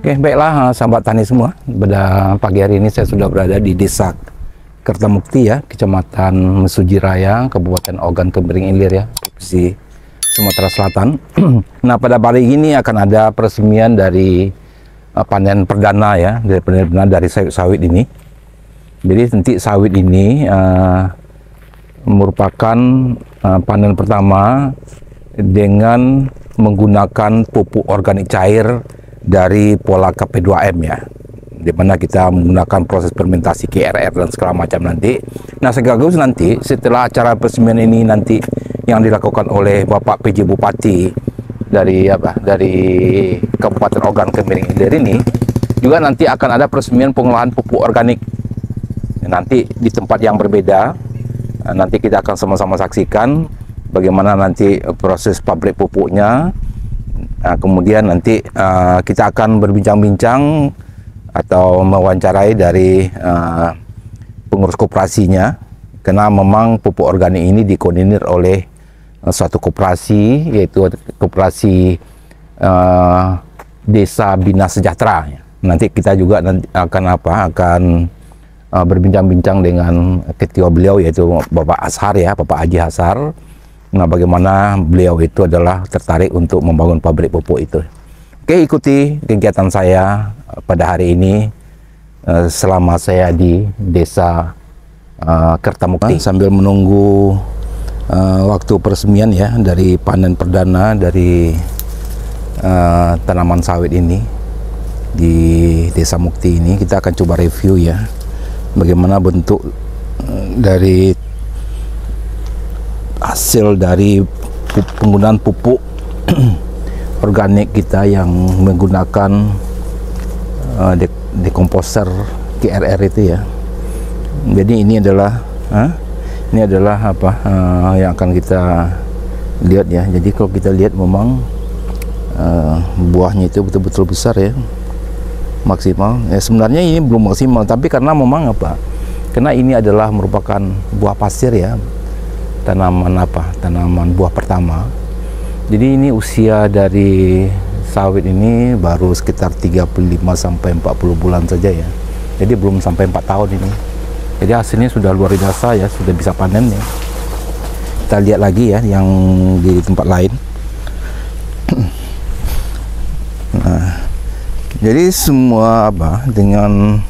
Oke, baiklah sahabat tani semua. Pada pagi hari ini saya sudah berada di Desa Kertamukti ya, Kecamatan Mesuji Raya, Kabupaten Ogan Kemering Ilir ya, Provinsi Sumatera Selatan. Nah, pada pagi ini akan ada peresmian dari panen perdana ya, dari panen perdana dari sawit ini. Jadi nanti sawit ini merupakan panen pertama dengan menggunakan pupuk organik cair dari pola KP2M ya, di mana kita menggunakan proses fermentasi KRR dan segala macam nanti. Nah, sekaligus nanti setelah acara peresmian ini nanti yang dilakukan oleh Bapak PJ Bupati dari Kabupaten Ogan Kemering Ilir ini, juga nanti akan ada peresmian pengolahan pupuk organik nanti di tempat yang berbeda. Nanti kita akan sama-sama saksikan bagaimana nanti proses pabrik pupuknya. Kemudian nanti kita akan berbincang-bincang atau mewawancarai dari pengurus koperasinya, karena memang pupuk organik ini dikoordinir oleh suatu koperasi, yaitu koperasi Desa Bina Sejahtera. Nanti kita juga akan berbincang-bincang dengan ketua beliau, yaitu Bapak Ashar ya, Bapak Haji Ashar. Nah, bagaimana beliau itu adalah tertarik untuk membangun pabrik pupuk itu. Oke, ikuti kegiatan saya pada hari ini selama saya di Desa Kertamukti, sambil menunggu waktu peresmian ya dari panen perdana dari tanaman sawit ini di Desa Mukti ini. Kita akan coba review ya, bagaimana bentuk dari hasil dari penggunaan pupuk organik kita yang menggunakan dekomposer KRR itu ya. Jadi ini adalah yang akan kita lihat ya. Jadi kalau kita lihat memang buahnya itu betul-betul besar ya, maksimal ya. Sebenarnya ini belum maksimal, tapi karena memang karena ini adalah merupakan buah pasir ya, tanaman buah pertama. Jadi ini usia dari sawit ini baru sekitar 35 sampai 40 bulan saja ya. Jadi belum sampai 4 tahun ini. Jadi hasilnya sudah luar biasa ya, sudah bisa panen ya. Kita lihat lagi ya yang di tempat lain. Nah, jadi semua dengan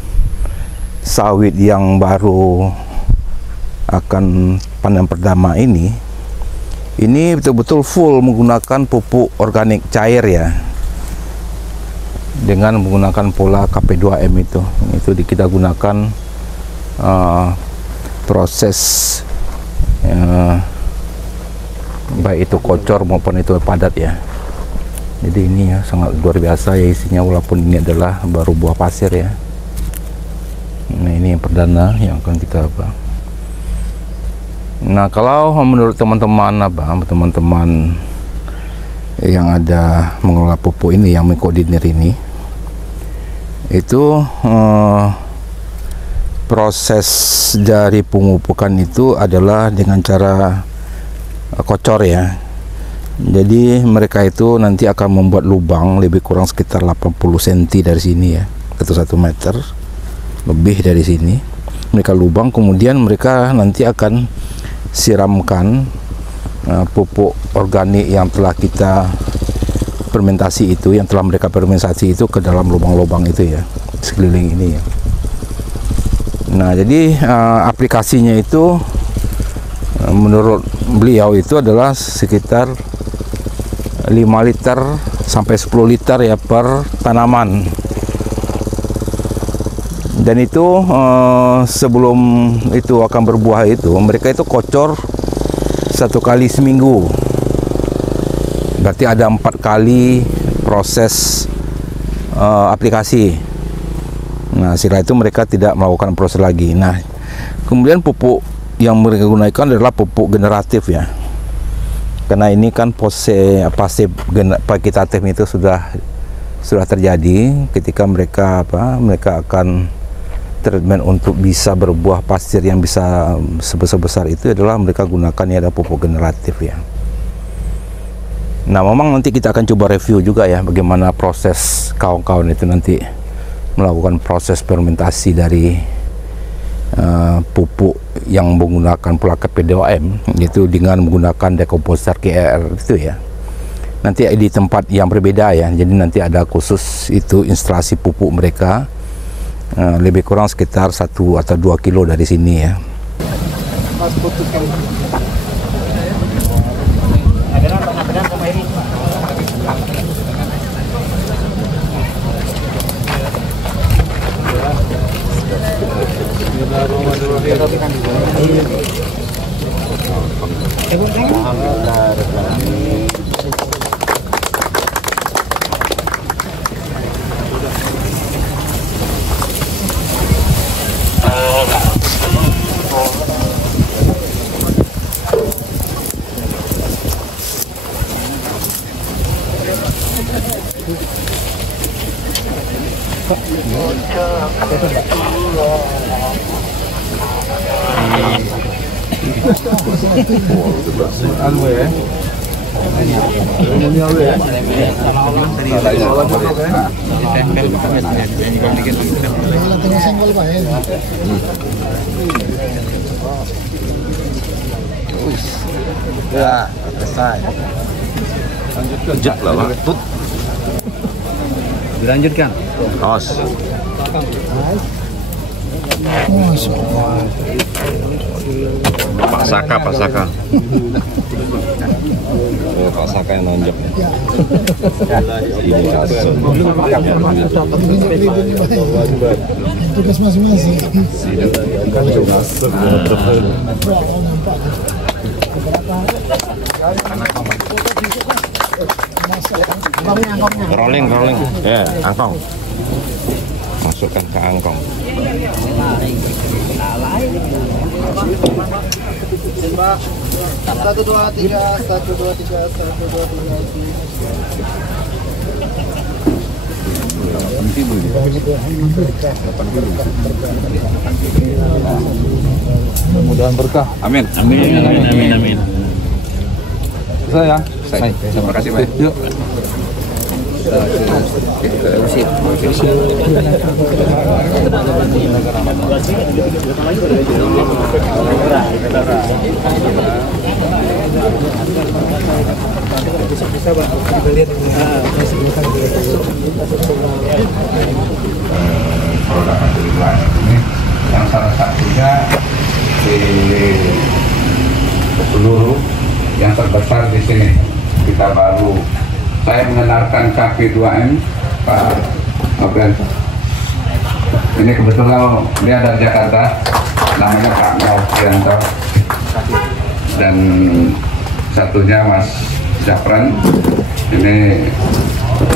sawit yang baru akan panen pertama ini betul-betul full menggunakan pupuk organik cair ya, dengan menggunakan pola KP2M itu kita gunakan proses baik itu kocor maupun itu padat ya. Jadi ini ya sangat luar biasa ya isinya, walaupun ini adalah baru buah pasir ya. Nah, ini yang perdana yang akan kita Nah, kalau menurut teman-teman yang ada mengelola pupuk ini, yang mengkoordinir ini, itu proses dari pemupukan itu adalah dengan cara kocor ya. Jadi mereka itu nanti akan membuat lubang lebih kurang sekitar 80 cm dari sini ya, atau 1 meter lebih dari sini. Mereka lubang, kemudian mereka nanti akan siramkan pupuk organik yang telah kita fermentasi itu, yang telah mereka fermentasi itu ke dalam lubang-lubang itu ya, sekeliling ini ya. Nah, jadi aplikasinya itu menurut beliau itu adalah sekitar 5 liter sampai 10 liter ya per tanaman. Dan itu sebelum itu akan berbuah itu, mereka itu kocor 1 kali seminggu. Berarti ada 4 kali proses aplikasi. Nah, setelah itu mereka tidak melakukan proses lagi. Nah, kemudian pupuk yang mereka gunakan adalah pupuk generatif ya. Karena ini kan fase vegetatif itu sudah terjadi ketika mereka akan treatment untuk bisa berbuah pasir yang bisa sebesar-besar itu adalah mereka gunakan ya ada pupuk generatif ya. Nah, memang nanti kita akan coba review juga ya bagaimana proses kawan-kawan itu nanti melakukan proses fermentasi dari pupuk yang menggunakan pola KP2M, itu dengan menggunakan dekomposer KR itu ya. Nanti di tempat yang berbeda ya, jadi nanti ada khusus itu instalasi pupuk mereka, lebih kurang sekitar 1 atau 2 kilo dari sini ya. Ya, selesai. Lanjut lah, Pak. Dilanjutkan. Os. Pak Saka. Pak Saka yang nonjok. Ini kasus. Tugas masing-masing. Rolling. Ya, angkong. Masukkan ke angkong. Satu dua tiga. Mudah-mudahan berkah. Amin. Saya. Terima kasih, Pak. Yuk. Produk ini yang salah satunya di peluru yang terbesar di sini. Kita baru saya mengenalkan KP2M Pak Novel. Ini kebetulan dia dari Jakarta, namanya Pak Novianto, dan satunya Mas Zafran. Ini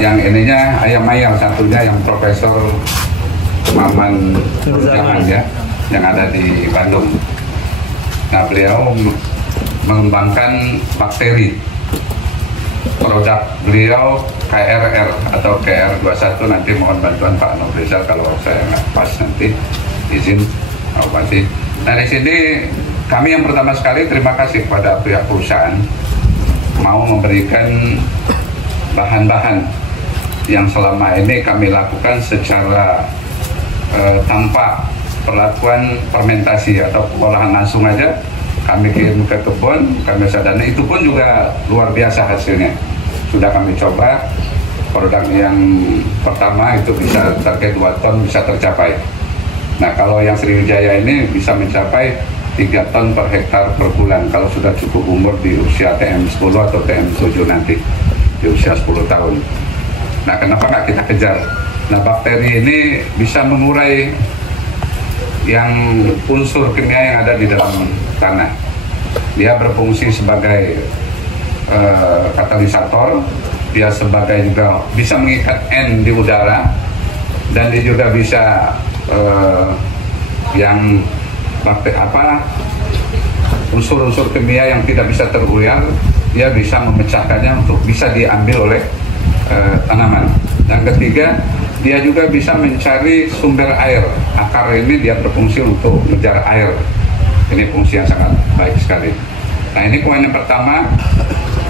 yang ininya ayam-ayam, satunya yang Profesor Maman Nurjaman ya, yang ada di Bandung. Nah, beliau mengembangkan bakteri. Produk beliau KRR atau KR21, nanti mohon bantuan Pak Nofrizal kalau saya nggak pas nanti izin Bupati. Nah, di sini kami yang pertama sekali terima kasih kepada pihak perusahaan mau memberikan bahan-bahan yang selama ini kami lakukan secara tanpa perlakuan fermentasi atau pengolahan langsung aja. Kami kirim ke kebun, kami sadana, itu pun juga luar biasa hasilnya. Sudah kami coba, produk yang pertama itu bisa target 2 ton bisa tercapai. Nah, kalau yang Sriwijaya ini bisa mencapai 3 ton per hektar per bulan kalau sudah cukup umur di usia TM10 atau TM7 nanti, di usia 10 tahun. Nah, kenapa nggak kita kejar? Nah, bakteri ini bisa mengurai yang unsur kimia yang ada di dalam tanah. Dia berfungsi sebagai katalisator, dia sebagai juga bisa mengikat N di udara, dan dia juga bisa yang unsur-unsur kimia yang tidak bisa teruyar, dia bisa memecahkannya untuk bisa diambil oleh tanaman. Dan ketiga, dia juga bisa mencari sumber air. Akar ini dia berfungsi untuk mengejar air. Ini fungsi yang sangat baik sekali. Nah, ini poin yang pertama,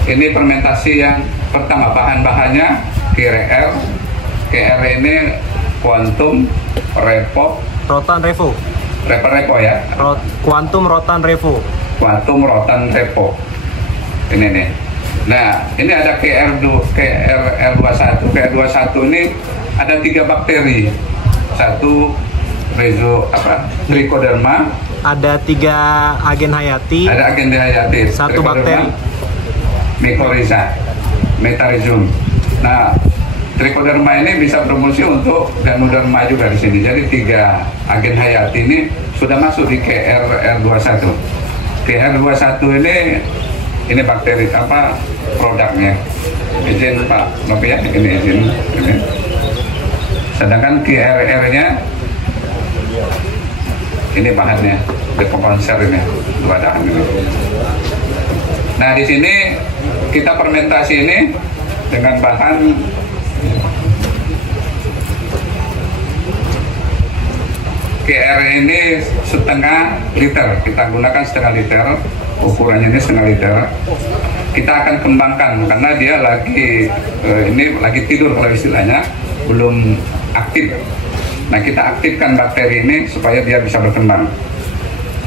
Ini fermentasi yang pertama, bahan-bahannya KRL. KR ini Quantum Repo. Rotan Revo. Repo ya. Quantum Rotan Revo. Quantum Rotan Repo. Ini nih. Nah, ini ada KRL21. KR21 ini ada 3 bakteri. Satu Trichoderma. Ada 3 agen hayati. Ada agen hayati. 1 bakteri. Mycorrhiza, Metarhizium. Nah, Trichoderma ini bisa berfungsi untuk Ganoderma juga di sini. Jadi 3 agen hayati ini sudah masuk di KRL21. KRL21 ini bakteri apa produknya? Izin Pak Nopi ya, ini izin. Ini. Sedangkan KRR-nya ini bahannya, dekomposer ini, bahan ini. Nah di sini kita fermentasi ini dengan bahan KR ini setengah liter, kita gunakan setengah liter, ukurannya ini setengah liter. Kita akan kembangkan karena dia lagi ini lagi tidur kalau istilahnya, belum aktif. Nah kita aktifkan bakteri ini supaya dia bisa berkembang.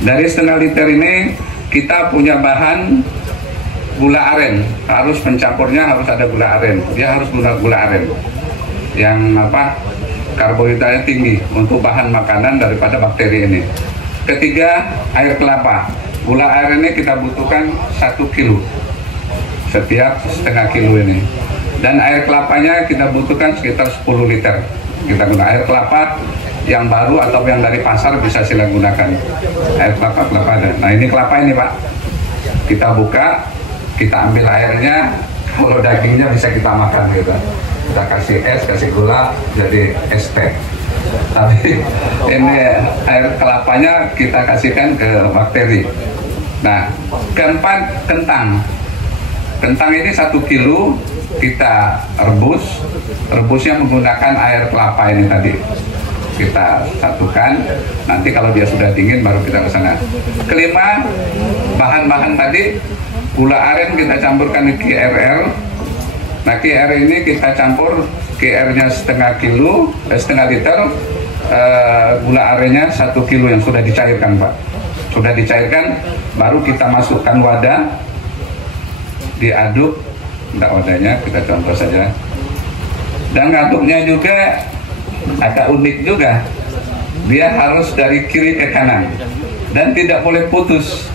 Dari setengah liter ini kita punya bahan gula aren, harus pencampurnya harus ada gula aren. Dia harus gula aren yang apa karbohidratnya tinggi untuk bahan makanan daripada bakteri ini. Ketiga, air kelapa. Gula aren ini kita butuhkan 1 kilo setiap setengah kilo ini. Dan air kelapanya kita butuhkan sekitar 10 liter. Kita guna air kelapa yang baru atau yang dari pasar bisa sila gunakan. Air kelapa ada. Nah ini kelapa ini Pak. Kita buka, kita ambil airnya. Kalau dagingnya bisa kita makan gitu. Kita kasih es, kasih gula, jadi es teh. Tapi ini air kelapanya kita kasihkan ke bakteri. Nah, keempat, kentang. Kentang ini 1 kilo kita rebus. Rebusnya menggunakan air kelapa ini tadi. Kita satukan. Nanti kalau dia sudah dingin baru kita ke sana. Kelima, bahan-bahan tadi, gula aren kita campurkan di KRL. Nah KR ini kita campur, KR-nya setengah liter, gula arennya 1 kilo yang sudah dicairkan Pak. Sudah dicairkan, baru kita masukkan wadah, diaduk, enggak wadahnya kita contoh saja. Dan ngaduknya juga agak unik juga, dia harus dari kiri ke kanan dan tidak boleh putus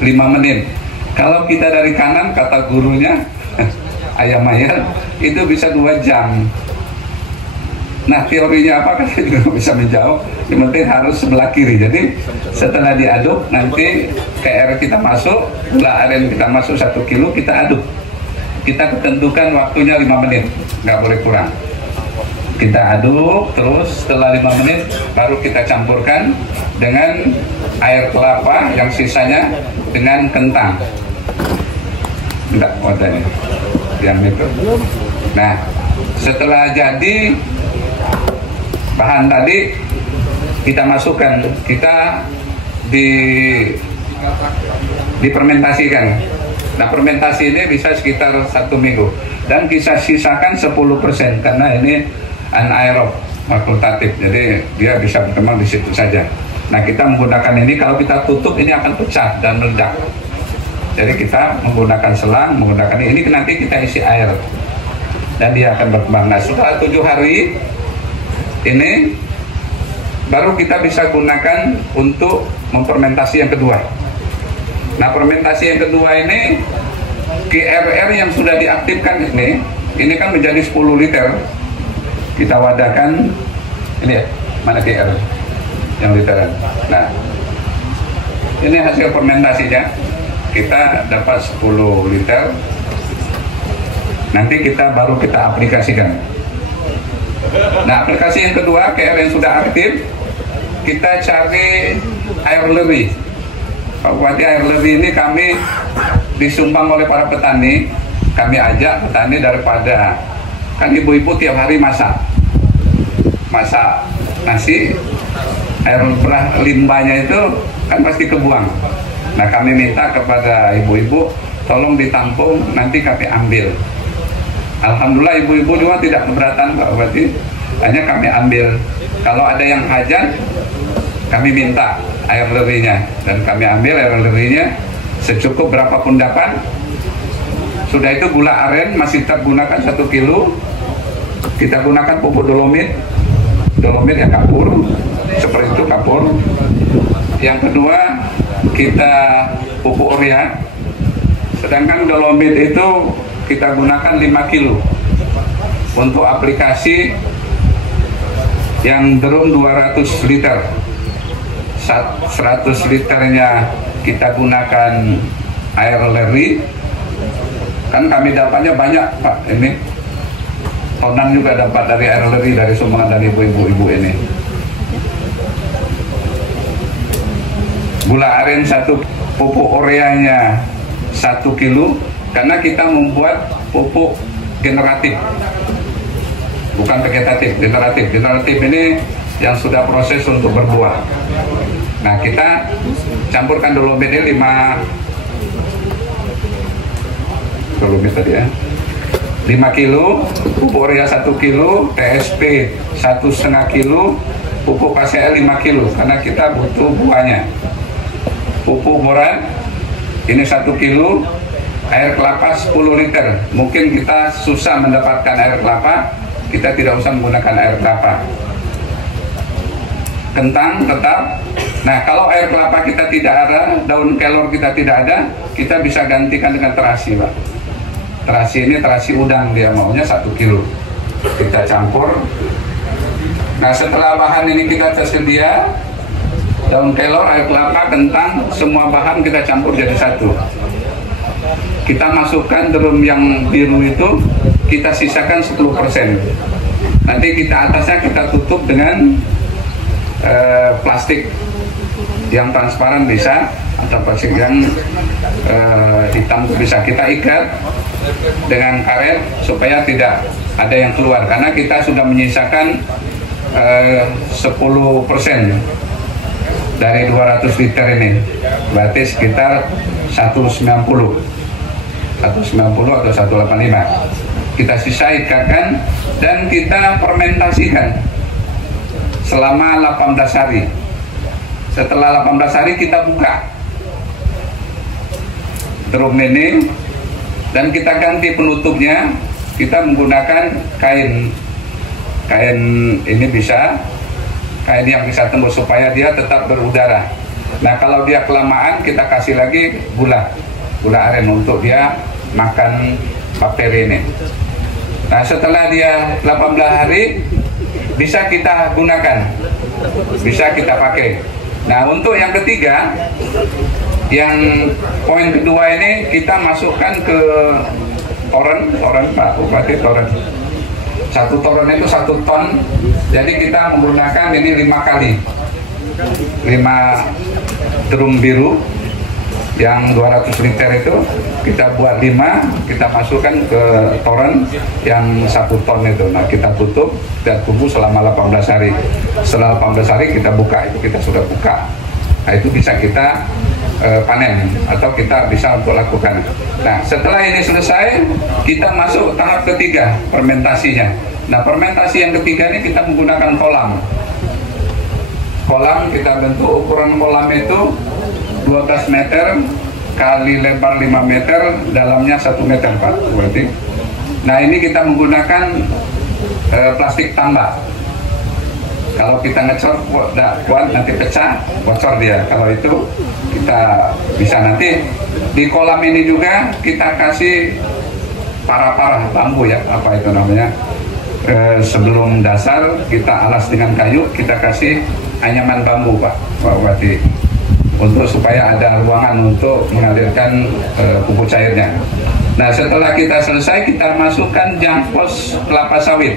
5 menit. Kalau kita dari kanan, kata gurunya ayam mayat itu bisa 2 jam. Nah teorinya apa kan juga bisa menjawab. Yang penting harus sebelah kiri. Jadi setelah diaduk nanti KR kita masuk, gula aren kita masuk 1 kilo, kita aduk. Kita tentukan waktunya 5 menit, nggak boleh kurang. Kita aduk terus, setelah 5 menit baru kita campurkan dengan air kelapa yang sisanya dengan kentang. Enggak wadahnya yang itu. Nah setelah jadi bahan tadi kita masukkan, kita difermentasikan. Nah fermentasi ini bisa sekitar 1 minggu dan kita sisakan 10% karena ini anaerob fakultatif, jadi dia bisa berkembang di situ saja. Nah kita menggunakan ini, kalau kita tutup ini akan pecah dan meledak. Jadi kita menggunakan selang, menggunakan ini nanti kita isi air dan dia akan berkembang. Nah setelah 7 hari ini baru kita bisa gunakan untuk memfermentasi yang kedua. Nah fermentasi yang kedua ini KRR yang sudah diaktifkan ini kan menjadi 10 liter. Kita wadahkan ini ya, mana KR yang literan. Nah ini hasil fermentasinya, kita dapat 10 liter. Nanti baru kita aplikasikan. Nah aplikasi yang kedua, KR yang sudah aktif, kita cari air leri. Pak Bupati, air leri ini kami disumbang oleh para petani. Kami ajak petani daripada kan ibu-ibu tiap hari masak nasi, air limbahnya itu kan pasti kebuang. Nah kami minta kepada ibu-ibu tolong ditampung, nanti kami ambil. Alhamdulillah ibu-ibu juga tidak keberatan Pak Bupati, hanya kami ambil. Kalau ada yang hajat, kami minta air lerinya, dan kami ambil air lerinya secukup berapapun dapat. Sudah itu gula aren masih tergunakan 1 kilo, kita gunakan pupuk dolomit yang kapur, seperti itu kapur. Yang kedua kita pupuk urea, sedangkan dolomit itu kita gunakan 5 kilo untuk aplikasi yang drum 200 liter. 100 liternya kita gunakan air leri, kan kami dapatnya banyak Pak, ini tonan juga dapat dari air leri, dari sumbangan dari ibu-ibu ini. Gula aren 1, pupuk ureanya 1 kilo, karena kita membuat pupuk generatif, bukan vegetatif, generatif. Generatif ini yang sudah proses untuk berbuah. Nah, kita campurkan dolomit ini 5 kilo, pupuk urea 1 kilo, TSP 1,5 kilo, pupuk KCL 5 kilo, karena kita butuh buahnya. Pupuk boran ini 1 kilo, air kelapa 10 liter. Mungkin kita susah mendapatkan air kelapa, kita tidak usah menggunakan air kelapa. Kentang tetap. Nah, kalau air kelapa kita tidak ada, daun kelor kita tidak ada, kita bisa gantikan dengan terasi Pak. Terasi ini terasi udang, dia maunya 1 kilo. Kita campur. Nah, setelah bahan ini kita tersedia, daun kelor, air kelapa, kentang, semua bahan kita campur jadi satu. Kita masukkan drum yang biru itu, kita sisakan 10%. Nanti kita atasnya kita tutup dengan plastik yang transparan bisa, atau plastik yang hitam bisa. Kita ikat dengan karet supaya tidak ada yang keluar, karena kita sudah menyisakan 10% dari 200 liter ini, berarti sekitar 190 atau 185. Kita sisa ikatkan dan kita fermentasikan selama 18 hari. Setelah 18 hari kita buka drum ini dan kita ganti penutupnya. Kita menggunakan kain ini bisa, kain yang bisa tembus supaya dia tetap berudara. Nah, kalau dia kelamaan kita kasih lagi gula aren untuk dia makan bakteri ini. Nah, setelah dia 18 hari bisa kita gunakan, bisa kita pakai. Nah, untuk yang ketiga, yang poin kedua ini kita masukkan ke toren Pak Bupati, toren. 1 toren itu 1 ton, jadi kita menggunakan ini 5 kali 5 drum biru yang 200 liter itu kita buat 5, kita masukkan ke toren yang 1 ton itu. Nah, kita tutup dan tunggu selama 18 hari. Setelah 18 hari kita buka, itu kita sudah buka. Nah, itu bisa kita panen atau kita bisa untuk lakukan. Nah, setelah ini selesai, kita masuk tahap ketiga, fermentasinya. Nah, fermentasi yang ketiga ini kita menggunakan kolam. Kolam kita bentuk, ukuran kolam itu 12 meter kali lebar 5 meter, dalamnya 1 meter Pak. Berarti. Nah, ini kita menggunakan plastik tambak. Kalau kita ngecor kuat nanti pecah, bocor dia. Kalau itu kita bisa nanti di kolam ini juga kita kasih para bambu ya, apa itu namanya, sebelum dasar kita alas dengan kayu, kita kasih anyaman bambu Pak Bupati, untuk supaya ada ruangan untuk mengalirkan pupuk cairnya. Nah, setelah kita selesai, kita masukkan jangkos kelapa sawit.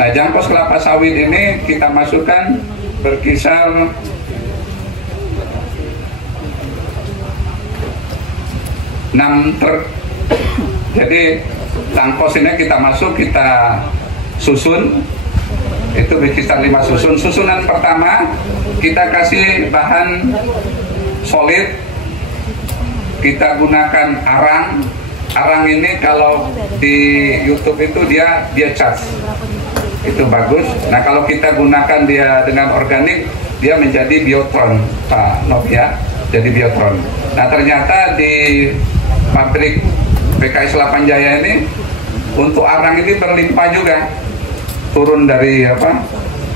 Nah, jangkos kelapa sawit ini kita masukkan berkisar 6 truk. Jadi jangkos ini kita masuk, kita susun, itu berkisar 5 susun. Susunan pertama kita kasih bahan solid kita gunakan arang. Arang ini kalau di YouTube itu dia cas, itu bagus. Nah kalau kita gunakan dia dengan organik, dia menjadi biotron, Pak Nob ya, jadi biotron. Nah ternyata di pabrik PKS 8 Jaya ini untuk arang ini berlimpah juga, turun dari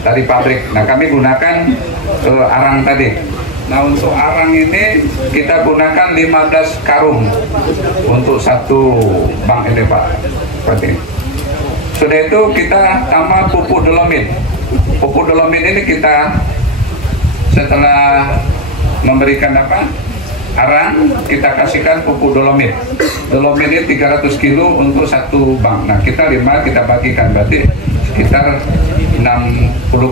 dari pabrik. Nah kami gunakan arang tadi. Nah untuk arang ini kita gunakan 15 karung untuk satu bank ini Pak. Berarti sudah itu kita tambah pupuk dolomit. Pupuk dolomit ini kita setelah memberikan arang, kita kasihkan pupuk dolomit. Dolomit ini 300 kilo untuk satu bank. Nah kita 5 kita bagikan, berarti sekitar 60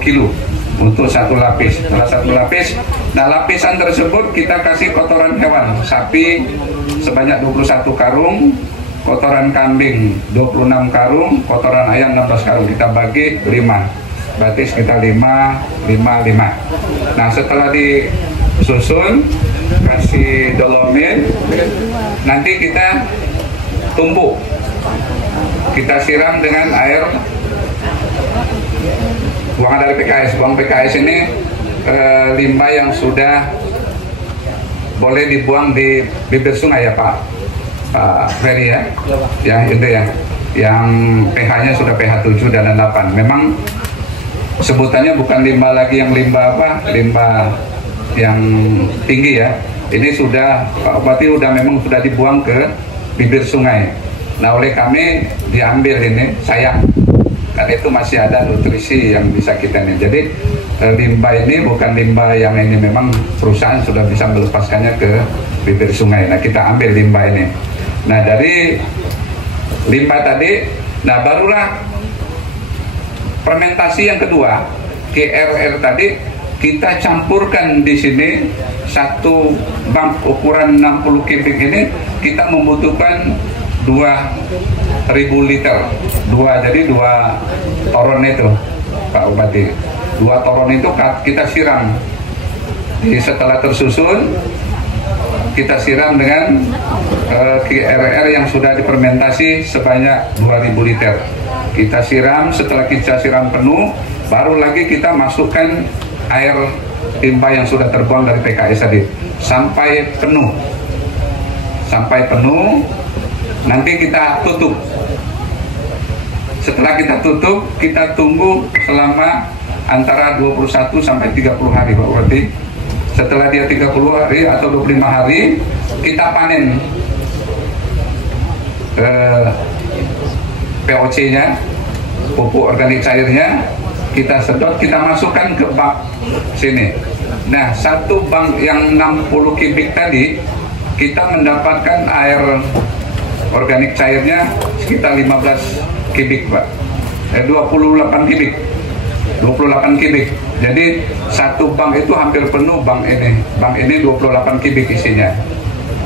kilo untuk satu lapis. Setelah satu lapis, nah lapisan tersebut kita kasih kotoran hewan, sapi sebanyak 21 karung, kotoran kambing 26 karung, kotoran ayam 16 karung, kita bagi 5, berarti sekitar 5. Nah setelah disusun, kasih dolomit, nanti kita tumbuk, kita siram dengan air buangan dari PKS. Buang PKS ini limbah yang sudah boleh dibuang di bibir sungai ya Pak Ferry ya, itu ya, yang pH-nya sudah pH 7 dan 8. Memang sebutannya bukan limbah lagi yang limbah yang tinggi ya. Ini sudah berarti memang sudah dibuang ke bibir sungai. Nah oleh kami diambil ini, sayang, karena itu masih ada nutrisi yang bisa kita ini. Jadi limbah ini bukan limbah yang ini, memang perusahaan sudah bisa melepaskannya ke bibir sungai. Nah kita ambil limbah ini. Nah dari limbah tadi, nah barulah fermentasi yang kedua, GRR tadi kita campurkan di sini. Satu bank ukuran 60 kubik ini kita membutuhkan 2.000 liter, jadi 2 toron itu Pak Bupati. 2 toron itu kita siram. Jadi setelah tersusun, kita siram dengan GRR yang sudah difermentasi sebanyak 2.000 liter. Kita siram, setelah kita siram penuh, baru lagi kita masukkan air limbah yang sudah terbuang dari PKS tadi sampai penuh. Nanti kita tutup. Setelah kita tutup, kita tunggu selama antara 21 sampai 30 hari Pak Bupati. Setelah dia 30 hari atau 25 hari, kita panen POC-nya, pupuk organik cairnya, kita sedot, kita masukkan ke bak sini. Nah, satu bak yang 60 kubik tadi, kita mendapatkan air organik cairnya sekitar 15 kubik Pak, 28 kubik. Jadi satu bank itu hampir penuh, bank ini 28 kubik isinya.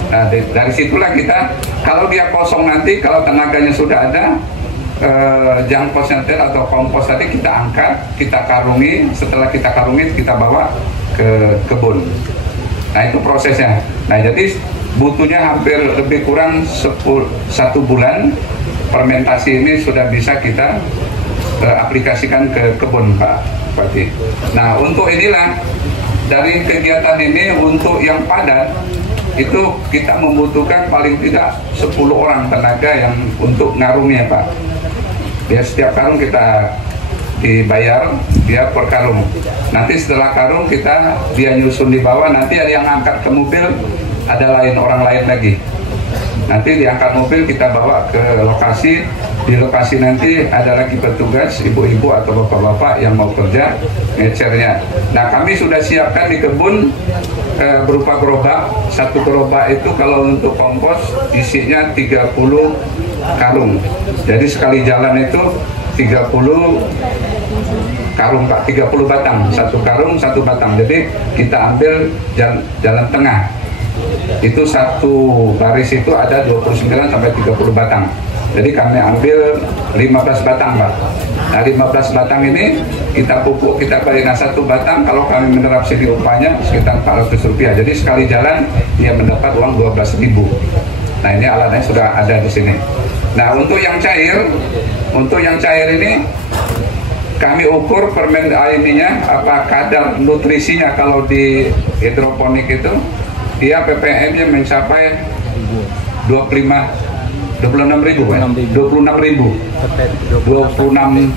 Nah dari situlah kita, kalau dia kosong nanti, kalau tenaganya sudah ada, jangkau sentir atau kompos tadi kita angkat, kita karungi. Setelah kita karungi, kita bawa ke kebun. Nah itu prosesnya. Nah jadi butuhnya hampir lebih kurang 1 bulan. Fermentasi ini sudah bisa kita aplikasikan ke kebun Pak Bupati. Nah untuk inilah, dari kegiatan ini untuk yang padat itu kita membutuhkan paling tidak 10 orang tenaga yang untuk ngarungnya Pak. Ya setiap karung kita dibayar dia per karung. Nanti setelah karung dia nyusun di bawah, nanti ada yang angkat ke mobil, ada orang lain lagi. Nanti diangkat mobil, kita bawa ke lokasi. Di lokasi nanti ada lagi petugas, ibu-ibu atau bapak-bapak yang mau kerja ngecernya. Nah kami sudah siapkan di kebun berupa gerobak. Satu gerobak itu kalau untuk kompos isinya 30 karung. Jadi sekali jalan itu 30 karung Pak, 30 batang. Satu karung, satu batang. Jadi kita ambil jalan tengah. Itu satu baris itu ada 29 sampai 30 batang. Jadi kami ambil 15 batang Pak. Nah 15 batang ini kita pupuk, kita beli. Nah 1 batang kalau kami menerap sini upahnya sekitar Rp400. Jadi sekali jalan dia mendapat uang 12.000. Nah ini alatnya sudah ada di sini. Nah untuk yang cair ini kami ukur ininya apa kadar nutrisinya. Kalau di hidroponik itu dia ppm-nya mencapai 26.000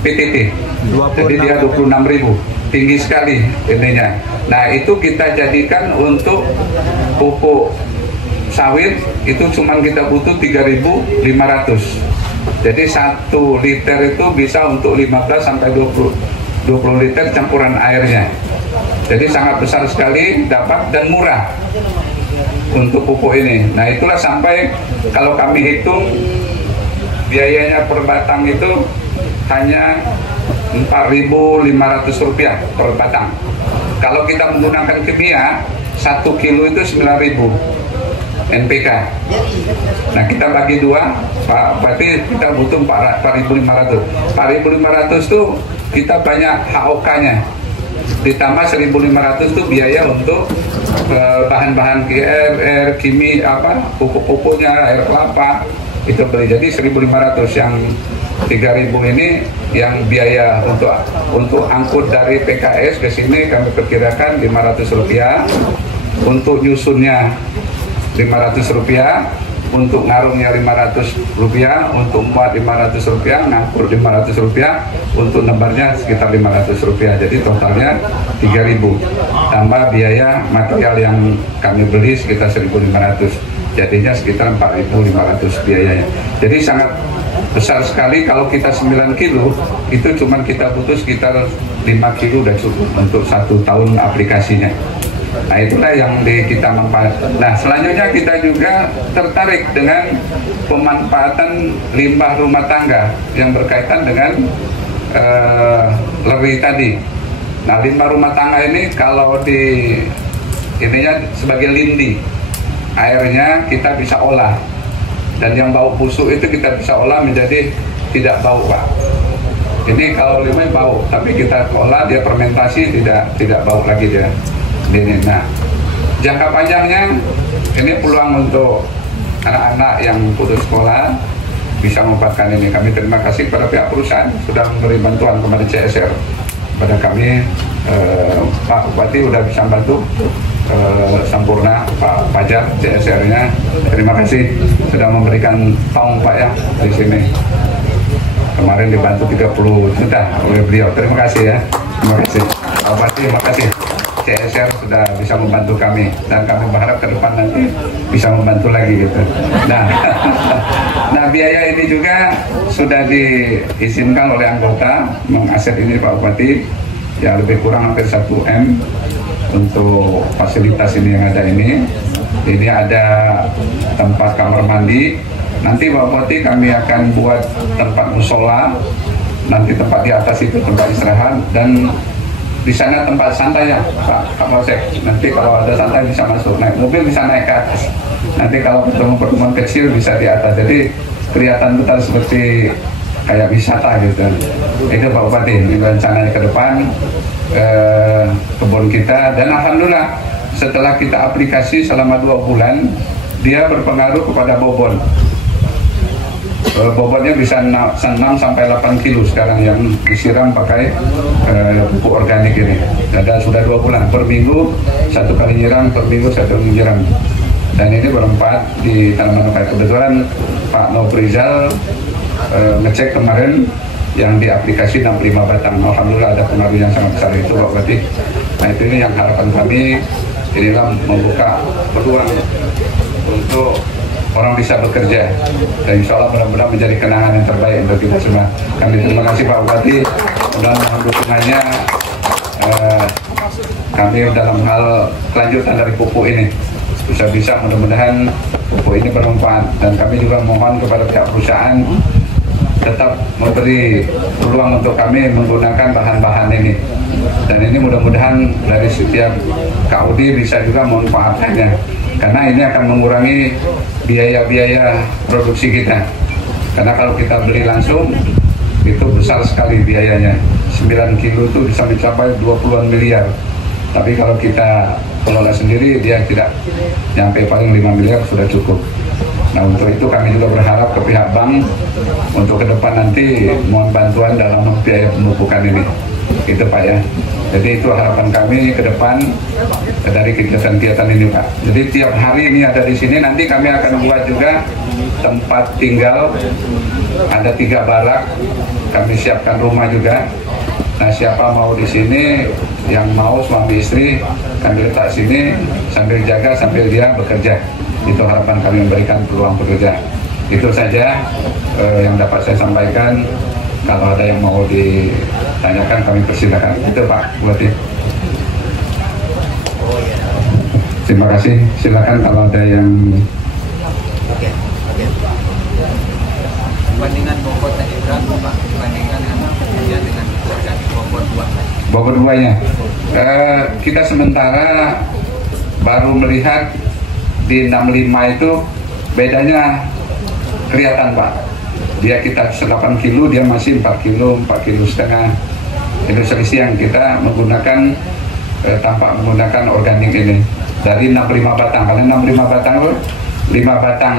PTT. Jadi dia 26.000, tinggi sekali ininya. Nah itu kita jadikan untuk pupuk sawit itu cuman kita butuh 3.500. Jadi 1 liter itu bisa untuk 15 sampai 20 liter campuran airnya. Jadi sangat besar sekali dapat dan murah untuk pupuk ini. Nah itulah sampai kalau kami hitung biayanya per batang itu hanya Rp4.500 per batang. Kalau kita menggunakan kimia 1 kilo itu 9.000 NPK. Nah kita bagi 2, berarti kita butuh 4.500. 4.500 itu kita banyak HOK-nya. Ditambah 1.500 itu biaya untuk bahan-bahan air kimi pupuk-pupuknya, air kelapa itu beli. Jadi 1.500, yang 3.000 ini yang biaya untuk angkut dari PKS ke sini kami perkirakan Rp500. Untuk nyusunnya Rp500, untuk ngarungnya Rp500, untuk muat Rp500, ngangkut Rp500, untuk nebarnya sekitar Rp500. Jadi totalnya 3.000 tambah biaya material yang kami beli sekitar 1.500, jadinya sekitar 4.500 biayanya. Jadi sangat besar sekali. Kalau kita 9 kilo itu cuman kita butuh sekitar 5 kilo udah cukup untuk 1 tahun aplikasinya. Nah itulah yang kita manfaatkan. Nah selanjutnya kita juga tertarik dengan pemanfaatan limbah rumah tangga yang berkaitan dengan leri tadi. Nah limbah rumah tangga ini kalau ininya sebagai lindi, airnya kita bisa olah, dan yang bau busuk itu kita bisa olah menjadi tidak bau, Pak. Ini kalau limbah bau, tapi kita olah dia fermentasi tidak bau lagi dia. Ini. Nah, jangka panjangnya ini peluang untuk anak-anak yang putus sekolah bisa memanfaatkan ini. Kami terima kasih kepada pihak perusahaan sudah memberi bantuan kepada CSR. Pada kami Pak Bupati sudah bisa bantu sempurna, Pak Pajak CSR-nya. Terima kasih sudah memberikan tong Pak ya di sini. Kemarin dibantu 30 juta oleh beliau. Terima kasih ya. Terima kasih Pak Bupati. Terima kasih. CSR sudah bisa membantu kami, dan kami berharap ke depan nanti bisa membantu lagi gitu. Nah biaya ini juga sudah diizinkan oleh anggota mengaset ini Pak Bupati, ya lebih kurang hampir 1 M untuk fasilitas ini yang ada ini. Ini ada tempat kamar mandi. Nanti Pak Bupati kami akan buat tempat musola. Nanti tempat di atas itu tempat istirahat, dan di sana tempat santai ya Pak Kapolsek. Nanti kalau ada santai bisa masuk, naik mobil bisa naik ke atas. Nanti kalau pertemuan kecil bisa di atas. Jadi kelihatan betul seperti kayak wisata gitu. Itu Pak Bupati, ini rencananya ke depan kebun kita. Dan alhamdulillah setelah kita aplikasi selama 2 bulan, dia berpengaruh kepada bobon. Bobotnya bisa 6 sampai 8 kilo sekarang yang disiram pakai pupuk organik ini. Dan sudah 2 bulan, per minggu 1 kali nyiram, per minggu 1 kali nyiram. Dan ini bermanfaat di tanaman kayu. Kebetulan Pak Noprizal ngecek kemarin yang diaplikasi 65 batang. Alhamdulillah ada pengaruh yang sangat besar itu Pak Bupati. Nah itu ini yang harapan kami, inilah membuka peluang untuk orang bisa bekerja, dan insya Allah benar-benar menjadi kenangan yang terbaik untuk kita semua. Kami terima kasih Pak Bupati, mudah-mudahan dukungannya kami dalam hal kelanjutan dari pupuk ini bisa mudah-mudahan pupuk ini bermanfaat. Dan kami juga mohon kepada pihak perusahaan tetap memberi peluang untuk kami menggunakan bahan-bahan ini, dan ini mudah-mudahan dari setiap KUD bisa juga memanfaatkannya, karena ini akan mengurangi biaya-biaya produksi kita. Karena kalau kita beli langsung di itu besar sekali biayanya. 9 kilo itu bisa mencapai 20-an miliar. Tapi kalau kita kelola sendiri, dia tidak nyampe, paling 5 miliar sudah cukup. Nah, untuk itu kami juga berharap ke pihak bank untuk ke depan nanti mohon bantuan dalam biaya pemupukan ini. Itu Pak ya. Jadi itu harapan kami ke depan dari kegiatan-kegiatan ini Pak. Jadi tiap hari ini ada di sini, nanti kami akan buat juga tempat tinggal, ada 3 barak, kami siapkan rumah juga. Nah, siapa mau di sini, yang mau suami istri, kami letak sini sambil jaga, sambil dia bekerja. Itu harapan kami, memberikan peluang bekerja. Itu saja yang dapat saya sampaikan. Kalau ada yang mau ditanyakan, kami persilakan. Itu Pak Bupati. Terima kasih. Silakan kalau ada yang. Bandingan bobot tadi berapa Pak? Bandingkan dengan bobot 2. Bobot 2-nya. Kita sementara baru melihat di 65 itu bedanya kelihatan Pak. Dia kita 8 kilo, dia masih 4 kilo, 4 kilo setengah. Itu selisih yang kita menggunakan tanpa menggunakan organik ini. Dari 65 batang, kalau 65 batang itu 5 batang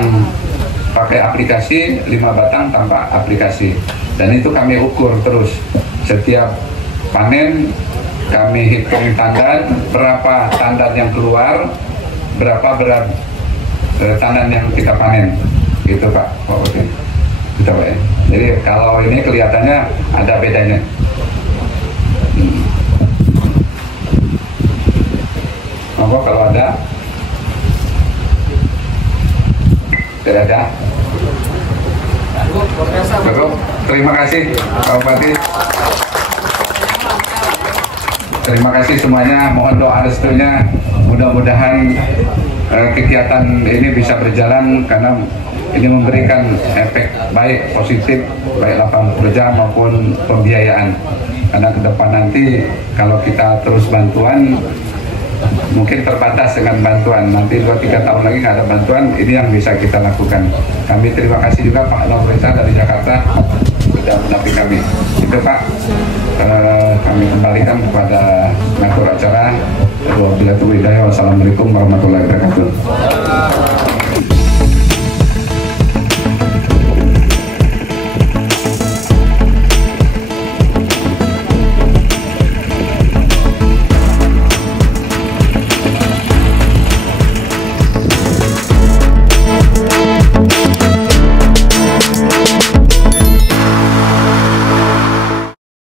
pakai aplikasi, 5 batang tanpa aplikasi. Dan itu kami ukur terus. Setiap panen kami hitung tandan, berapa tandan yang keluar, berapa berat tandan yang kita panen. Gitu Pak Bupati. Gitu Pak ya. Jadi kalau ini kelihatannya ada bedanya. Monggo kalau ada. Tidak ada. Bagus. Terima kasih Pak Bupati. Terima kasih semuanya. Mohon doa restunya. Mudah-mudahan kegiatan ini bisa berjalan karena ini memberikan efek baik positif, baik lapangan kerja maupun pembiayaan. Karena ke depan nanti kalau kita terus bantuan, mungkin terbatas dengan bantuan. Nanti 2-3 tahun lagi nggak ada bantuan, ini yang bisa kita lakukan. Kami terima kasih juga Pak Laurita dari Jakarta sudah mendampingi kami. Itu Pak, kami kembalikan kepada ngatur acara. Wassalamualaikum warahmatullahi wabarakatuh.